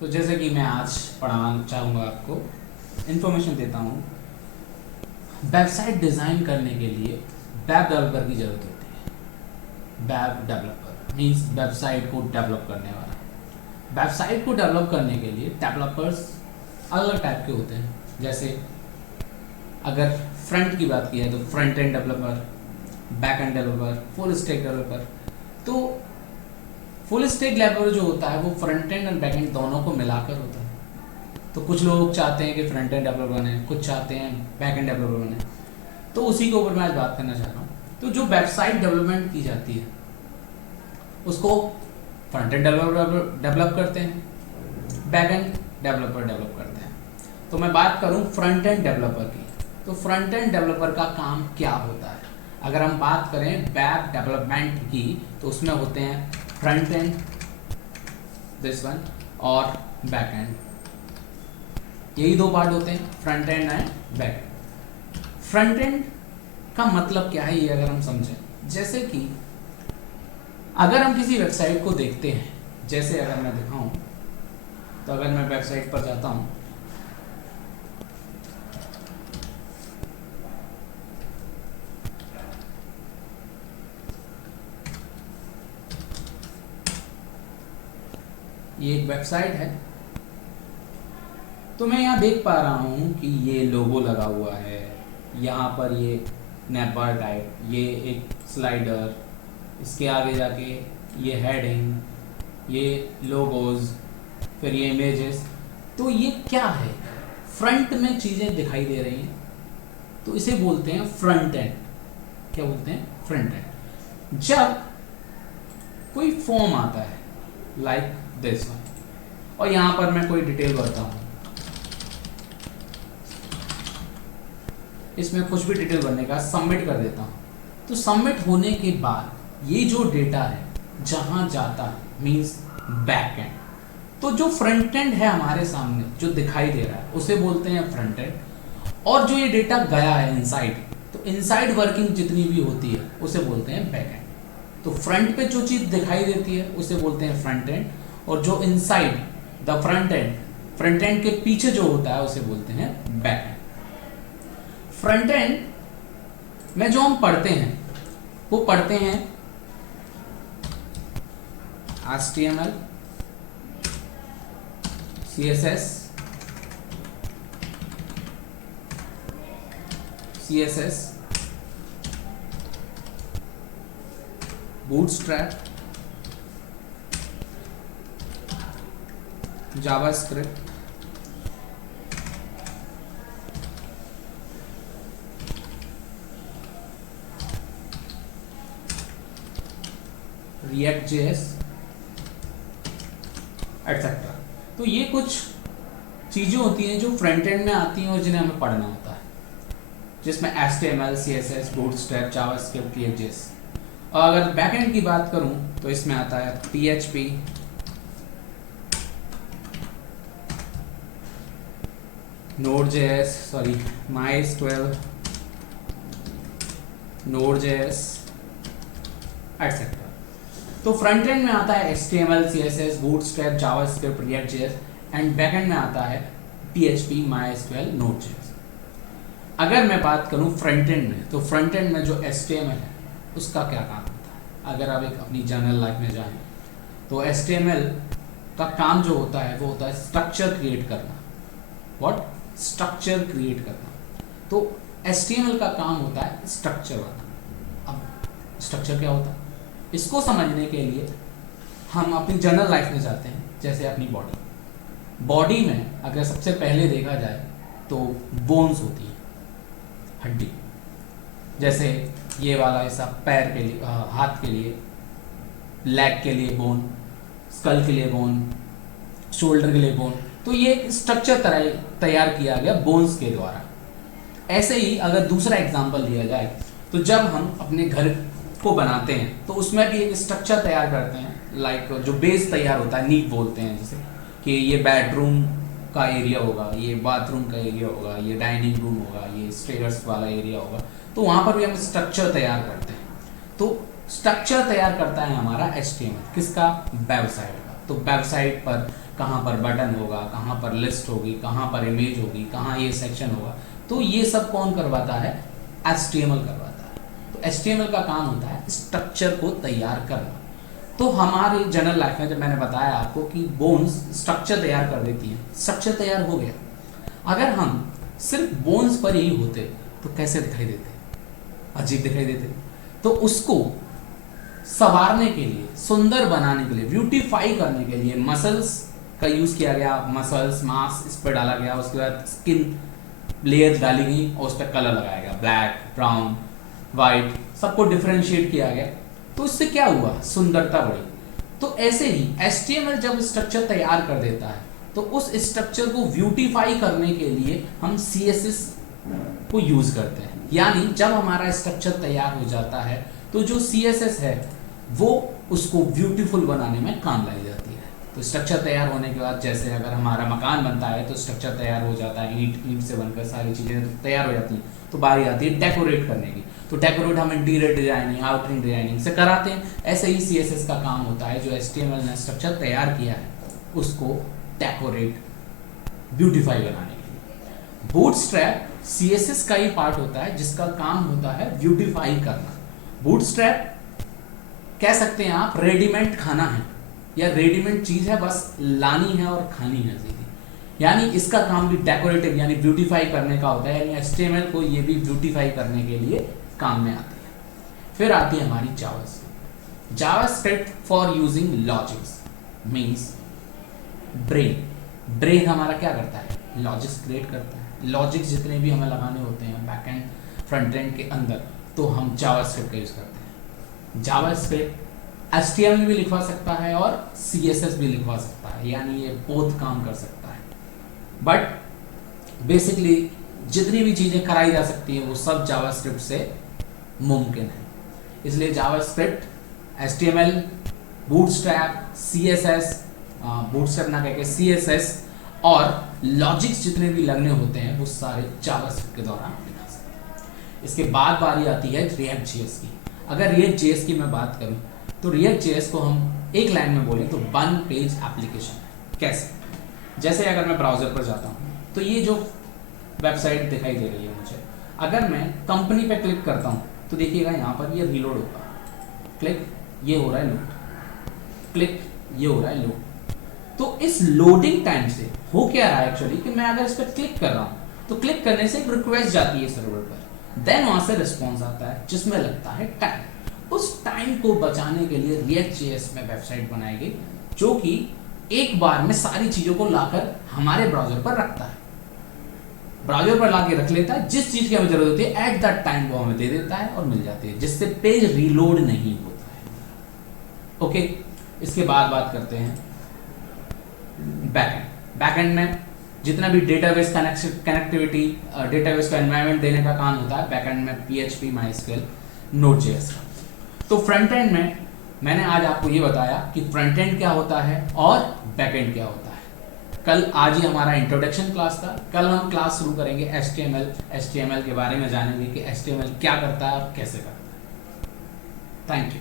तो जैसे कि मैं आज पढ़ाना चाहूँगा आपको, इन्फॉर्मेशन देता हूँ। वेबसाइट डिज़ाइन करने के लिए वेब डेवलपर की ज़रूरत होती है। वेब डेवलपर मीन्स वेबसाइट को डेवलप करने वाला। वेबसाइट को डेवलप करने के लिए डेवलपर्स अलग टाइप के होते हैं। जैसे अगर फ्रंट की बात की है तो front end developer, back end developer, full stack developer. तो फुल स्टैक डेवलपर जो होता है वो फ्रंट एंड और बैक एंड दोनों को मिलाकर होता है। तो कुछ लोग चाहते हैं कि फ्रंट एंड डेवलपर बने, कुछ चाहते हैं बैक एंड डेवलपर बने। तो उसी के ऊपर मैं आज बात करना चाह रहा हूँ। तो जो वेबसाइट डेवलपमेंट की जाती है उसको फ्रंट एंड डेवलपर डेवलप करते हैं, बैक एंड डेवलपर डेवलप करते हैं। तो मैं बात करूँ फ्रंट एंड डेवलपर की, तो फ्रंट एंड डेवलपर का काम क्या होता है। अगर हम बात करें वेब डेवलपमेंट की तो उसमें होते हैं फ्रंट एंड, दिस वन, और बैक एंड। यही दो पार्ट होते हैं, front end and back and. Front end का मतलब क्या है ये अगर हम समझें, जैसे कि अगर हम किसी वेबसाइट को देखते हैं, जैसे अगर मैं दिखाऊं तो अगर मैं वेबसाइट पर जाता हूं, ये एक वेबसाइट है, तो मैं यहाँ देख पा रहा हूँ कि ये लोगो लगा हुआ है, यहाँ पर ये नेपर टाइप, ये एक स्लाइडर, इसके आगे जाके ये हेडिंग, ये लोगोज, फिर ये इमेजेस। तो ये क्या है, फ्रंट में चीज़ें दिखाई दे रही हैं, तो इसे बोलते हैं फ्रंट एंड। क्या बोलते हैं? Front end. जब कोई फॉर्म आता है लाइक दिस वन, और यहाँ पर मैं कोई डिटेल भरता हूँ, इसमें कुछ भी डिटेल भरने का सबमिट कर देता हूँ, तो सबमिट होने के बाद ये जो डेटा है जहाँ जाता है मीन्स बैक एंड। तो जो फ्रंट एंड है हमारे सामने जो दिखाई दे रहा है उसे बोलते हैं फ्रंट एंड, और जो ये डेटा गया है इनसाइड, तो इनसाइड वर्किंग जितनी भी होती है उसे बोलते हैं बैक एंड। तो फ्रंट पे जो चीज़ दिखाई देती है उसे बोलते हैं फ्रंट एंड, और जो इनसाइड द फ्रंट एंड के पीछे जो होता है उसे बोलते हैं बैक एंड। फ्रंट एंड में जो हम पढ़ते हैं वो पढ़ते हैं HTML, CSS, bootstrap, JavaScript, react JS etcetera. तो ये कुछ चीज़ें होती हैं जो फ्रंट एंड में आती हैं और जिन्हें हमें पढ़ना होता है, जिसमें HTML, CSS, bootstrap, JavaScript, react JS। और अगर बैक एंड की बात करूं तो इसमें आता है PHP, Node.js, sorry MySQL, Node.js etcetera. तो फ्रंट एंड में आता है HTML, CSS, bootstrap, JavaScript, react JS, and back and में आता है PHP, MySQL, Node.js। अगर मैं बात करूं फ्रंट एंड में, तो फ्रंट एंड में जो HTML है उसका क्या काम होता है। अगर आप एक अपनी जनरल लाइफ में जाएं तो HTML का काम जो होता है वो होता है स्ट्रक्चर क्रिएट करना। व्हाट? स्ट्रक्चर क्रिएट करना। तो HTML का काम होता है स्ट्रक्चर वाला। अब स्ट्रक्चर क्या होता है इसको समझने के लिए हम अपनी जनरल लाइफ में जाते हैं, जैसे अपनी बॉडी में अगर सबसे पहले देखा जाए तो बोन्स होती है, हड्डी। जैसे ये वाला हिस्सा पैर के लिए, हाथ के लिए, लेग के लिए बोन, स्कल के लिए बोन, शोल्डर के लिए बोन। तो ये एक स्ट्रक्चर तैयार किया गया बोन्स के द्वारा। ऐसे ही अगर दूसरा एग्जांपल लिया जाए तो जब हम अपने घर को बनाते हैं तो उसमें भी एक स्ट्रक्चर तैयार करते हैं, लाइक जो बेस तैयार होता है, नींव बोलते हैं, जैसे कि ये बेडरूम का एरिया होगा, ये बाथरूम का एरिया होगा, ये डाइनिंग रूम होगा, ये स्टेयर्स वाला एरिया होगा। तो वहाँ पर भी हम स्ट्रक्चर तैयार करते हैं। तो स्ट्रक्चर तैयार करता है हमारा HTML, किसका? वेबसाइट का। तो वेबसाइट पर कहाँ पर बटन होगा, कहाँ पर लिस्ट होगी, कहाँ पर इमेज होगी, कहाँ ये सेक्शन होगा, तो ये सब कौन करवाता है? HTML करवाता है। तो HTML का काम होता है स्ट्रक्चर को तैयार करना। तो हमारे जनरल लाइफ में जब मैंने बताया आपको कि बोन्स स्ट्रक्चर तैयार कर देती हैं, स्ट्रक्चर तैयार हो गया, अगर हम सिर्फ बोन्स पर ही होते तो कैसे दिखाई देते? अजीब दिखाई देते। तो उसको संवारने के लिए, सुंदर बनाने के लिए, ब्यूटीफाई करने के लिए मसल्स का यूज किया गया। मसल्स, मास इस पर डाला गया, उसके बाद स्किन लेयर डाली गई और उस पर कलर लगाया गया, ब्लैक, ब्राउन, वाइट, सबको डिफरेंशिएट किया गया। तो इससे क्या हुआ? सुंदरता बढ़ी। तो ऐसे ही HTML जब स्ट्रक्चर तैयार कर देता है तो उस स्ट्रक्चर को ब्यूटीफाई करने के लिए हम CSS को यूज करते हैं। यानी जब हमारा स्ट्रक्चर तैयार हो जाता है तो जो CSS है वो उसको ब्यूटीफुल बनाने में काम लाई जाती है। तो स्ट्रक्चर तैयार होने के बाद, जैसे अगर हमारा मकान बनता है तो स्ट्रक्चर तैयार हो जाता है, ईंट से बनकर सारी चीज़ें तैयार हो जाती हैं, तो बारी आती है डेकोरेट करने की। तो डेकोरेट हम इंटीरियर डिजाइनिंग, आउटलाइन डिजाइनिंग से कराते हैं। ऐसे ही CSS का काम होता है, जो HTML ने स्ट्रक्चर तैयार किया है उसको डेकोरेट, ब्यूटीफाई बनाने के लिए। बूटस्ट्रैप CSS का ही पार्ट होता है जिसका काम होता है ब्यूटीफाई करना। बूटस्ट्रैप कह सकते हैं आप रेडीमेड खाना है या रेडीमेड चीज है, बस लानी है और खानी है सीधी। यानी इसका काम भी डेकोरेटिव यानी ब्यूटीफाई करने का होता है। यानी HTML को ये भी ब्यूटीफाई करने के लिए काम में आती है। फिर आती है हमारी JavaScript. JavaScript for using logics means brain. Brain हमारा क्या करता है? लॉजिक्स क्रिएट करता है। लॉजिक्स जितने भी हमें लगाने होते हैं बैकएंड फ्रंट एंड के अंदर, तो हम जावास्क्रिप्ट का यूज करते हैं। जावास्क्रिप्ट HTML भी लिखवा सकता है और CSS भी लिखवा सकता है, यानी ये बोथ काम कर सकता है। बट बेसिकली जितनी भी चीजें कराई जा सकती हैं वो सब जावास्क्रिप्ट से मुमकिन है। इसलिए JavaScript, HTML, bootstrap, CSS, bootstrap ना कहकर CSS और लॉजिक्स जितने भी लगने होते हैं वो सारे जावास्क्रिप्ट के दौरान लिखा सकते हैं। इसके बाद बारी आती है React.js की। अगर React.js की मैं बात करूं तो React.js को हम एक लाइन में बोलें तो वन पेज एप्लीकेशन है। कैसे? जैसे अगर मैं ब्राउजर पर जाता हूं तो ये जो वेबसाइट दिखाई दे रही है मुझे, अगर मैं कंपनी पे क्लिक करता हूं तो देखिएगा यहाँ पर ये रीलोड होगा। क्लिक, ये हो रहा है लोड, क्लिक, ये हो रहा है लोड। तो इस लोडिंग टाइम से हो क्या रहा है एक्चुअली कि मैं अगर इस पर क्लिक कर रहा हूं तो क्लिक करने से एक रिक्वेस्ट जाती है सर्वर पर, देन वहां से रिस्पॉन्स आता है जिसमें लगता है टाइम। उस टाइम को बचाने के लिए React.js में वेबसाइट बनाई गई जो कि एक बार में सारी चीजों को लाकर हमारे ब्राउजर पर रखता है, ब्राउजर पर लाके रख लेता है। जिस चीज की हमें जरूरत होती है एट दैट टाइम वो हमें दे देता है और मिल जाती है, जिससे पेज रीलोड नहीं होता है। ओके, इसके बाद बात करते हैं बैकएंड। बैकएंड में जितना भी डेटाबेस कनेक्टिविटी, डेटाबेस का एनवायरनमेंट देने का काम होता है बैकएंड में PHP, MySQL, Node.js का। तो फ्रंट एंड में मैंने आज आपको ये बताया कि फ्रंट एंड क्या होता है और बैक एंड क्या होता है। आज ही हमारा इंट्रोडक्शन क्लास था, कल हम क्लास शुरू करेंगे HTML के बारे में जानेंगे कि HTML क्या करता है और कैसे करता है। Thank you.